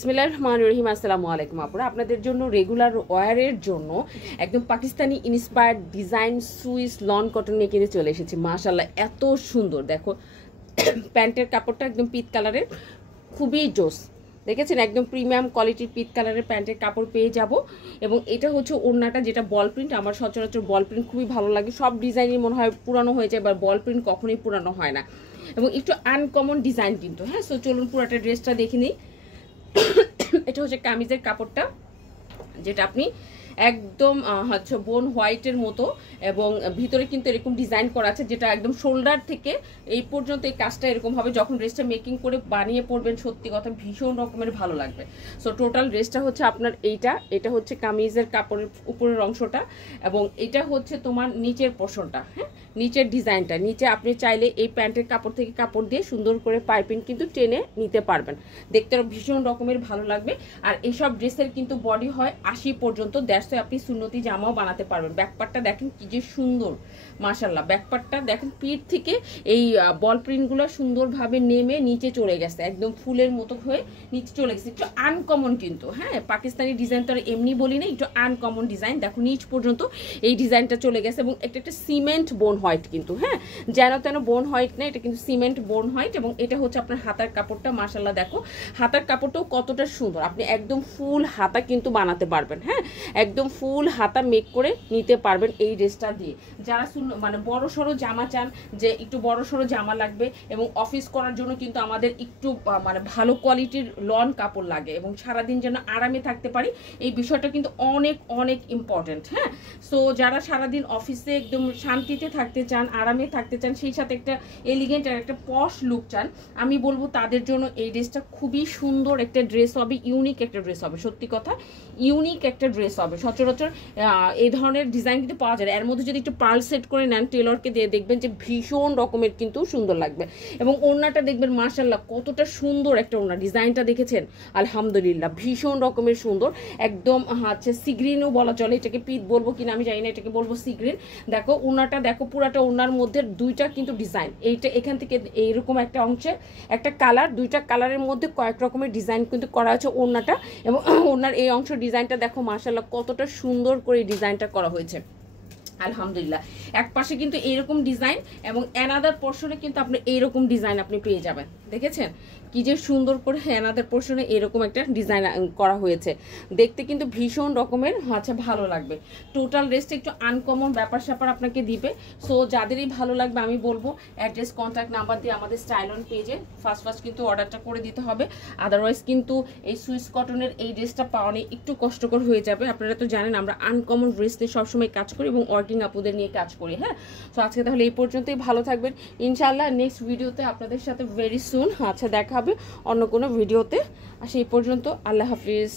বিসমিল্লাহির রহমানির রহিম। আসসালামু আলাইকুম আপুরা, আপনাদের জন্য রেগুলার ওয়্যারের জন্য একদম Pakistani inspired design Swiss loan cotton নিয়ে কিনে চলে এসেছি। মাশাআল্লাহ এত সুন্দর, দেখো প্যান্টের কাপড়টা একদম পিত কালারের, খুবই জোস। দেখেছেন একদম প্রিমিয়াম কোয়ালিটির পিত কালারের প্যান্টের কাপড় পেয়ে যাব। এবং এটা হচ্ছে ওড়নাটা, যেটা বল প্রিন্ট। আমার সচরাচর বল প্রিন্ট খুবই ভালো লাগে, সব ডিজাইনই মনে হয় পুরানো হয়ে যায়, বা বল প্রিন্ট কখনোই পুরানো হয় না। এবং একটু আনকমন ডিজাইন কিন্তু। হ্যাঁ, সো চলুন পুরাটা ড্রেসটা দেখে নিই। এটা হচ্ছে কামিজের কাপড়টা, যেটা আপনি একদম হচ্ছে বোন হোয়াইটের মতো, এবং ভিতরে কিন্তু এরকম ডিজাইন করা আছে, যেটা একদম শোল্ডার থেকে এই পর্যন্ত এই কাজটা এরকম হবে। যখন ড্রেসটা মেকিং করে বানিয়ে পরবেন, সত্যি কথা ভীষণ রকমের ভালো লাগবে। সো টোটাল ড্রেসটা হচ্ছে আপনার এটা হচ্ছে কামিজের কাপড়ের উপরের অংশটা, এবং এটা হচ্ছে তোমার নিচের পোর্শনটা। হ্যাঁ, নিচের ডিজাইনটা, নিচে আপনি চাইলে এই প্যান্টের কাপড় থেকে কাপড় দিয়ে সুন্দর করে পাইপিং কিন্তু টেনে নিতে পারবেন, দেখতে ভীষণ রকমের ভালো লাগবে। আর এইসব ড্রেসের কিন্তু বডি হয় 80 পর্যন্ত, আপনি সুন্নতি জামাও বানাতে পারবেন। ব্যাকপার্টটা দেখেন কি যে সুন্দর, মাশাআল্লাহ। ব্যাকপার্টটা দেখেন পিঠ থেকে এই বল প্রিন্টগুলো সুন্দরভাবে নেমে নিচে চলে গেছে, একদম ফুলের মতো হয়ে নিচে চলে গেছে। একটু আনকমন কিন্তু। হ্যাঁ, পাকিস্তানি ডিজাইন তো আর এমনি বলি না, একটু আনকমন ডিজাইন। দেখো নিচ পর্যন্ত এই ডিজাইনটা চলে গেছে, এবং একটা সিমেন্ট বোন হোয়াইট কিন্তু। হ্যাঁ, যেন তেন বোন হোয়াইট না, এটা কিন্তু সিমেন্ট বোন হোয়াইট। এবং এটা হচ্ছে আপনার হাতার কাপড়টা। মাশাআল্লাহ দেখো হাতার কাপড়টাও কতটা সুন্দর, আপনি একদম ফুল হাতা কিন্তু বানাতে পারবেন। হ্যাঁ, একদম ফুল হাতা মেক করে নিতে পারবেন এই ড্রেসটা দিয়ে। যারা মানে বড় সড়ো জামা চান, যে একটু বড় সড়ো জামা লাগবে, এবং অফিস করার জন্য কিন্তু আমাদের একটু মানে ভালো কোয়ালিটির লন কাপড় লাগে, এবং সারাদিন যেন আরামে থাকতে পারি, এই বিষয়টা কিন্তু অনেক অনেক ইম্পর্টেন্ট। হ্যাঁ, সো যারা সারাদিন অফিসে একদম শান্তিতে থাকতে চান, আরামে থাকতে চান, সেই সাথে একটা এলিগেন্ট আর একটা পশ লুক চান, আমি বলবো তাদের জন্য এই ড্রেসটা খুবই সুন্দর একটা ড্রেস হবে, ইউনিক একটা ড্রেস হবে। সত্যি কথা ইউনিক একটা ড্রেস হবে। সচরাচর এই ধরনের ডিজাইন কিন্তু পাওয়া যায়। এর মধ্যে যদি একটু পার্ল সেট করে নেন, টেলরকে দিয়ে, দেখবেন যে ভীষণ রকমের কিন্তু সুন্দর লাগবে। এবং ওড়নাটা দেখবেন মাশাআল্লাহ কতটা সুন্দর একটা ওড়না, ডিজাইনটা দেখেছেন আলহামদুলিল্লাহ ভীষণ রকমের সুন্দর। একদম হচ্ছে সিগ্রিনও বলা চলে, এটাকে পিত বলবো কিনা আমি জানি না, এটাকে বলবো সিগ্রিন। দেখো ওড়নাটা দেখো, পুরাটা ওড়নার মধ্যে দুইটা কিন্তু ডিজাইন, এইটা এখান থেকে এইরকম একটা অংশে একটা কালার, দুইটা কালারের মধ্যে কয়েক রকমের ডিজাইন কিন্তু করা আছে ওড়নাটা। এবং ওড়নার এই অংশ ডিজাইনটা দেখো মাশাআল্লাহ কতটা সুন্দর করে ডিজাইনটা করা হয়েছে আলহামদুলিল্লাহ। এক পাশে কিন্তু এইরকম ডিজাইন, এবং অ্যানাদার পোর্শনে কিন্তু আপনি এইরকম ডিজাইন আপনি পেয়ে যাবেন। দেখেছেন কি যে সুন্দর করে অ্যানাদার পোর্শনে এরকম একটা ডিজাইন করা হয়েছে, দেখতে কিন্তু ভীষণ রকমের আচ্ছা ভালো লাগবে। টোটাল ড্রেসটা একটু আনকমন ব্যাপার স্যাপার আপনাকে দিবে। সো যাদেরই ভালো লাগবে আমি বলবো অ্যাড্রেস কন্ট্যাক্ট নাম্বার দিয়ে আমাদের স্টাইল অন পেজে ফার্স্ট কিন্তু অর্ডারটা করে দিতে হবে। আদারওয়াইজ কিন্তু এই সুইস কটনের এই ড্রেসটা পাওয়া নিয়ে একটু কষ্টকর হয়ে যাবে। আপনারা তো জানেন আমরা আনকমন ড্রেস নিয়ে সবসময় কাজ করি, এবং ওয়ার্কিং আপুদের নিয়ে কাজ করি। হ্যাঁ, তো আজকে তাহলে এই পর্যন্তই, ভালো থাকবেন ইনশাআল্লাহ। নেক্সট ভিডিওতে আপনাদের সাথে ভেরি সুন আচ্ছা দেখা হবে অন্য কোনো ভিডিওতে। আর সেই পর্যন্ত আল্লাহ হাফিজ।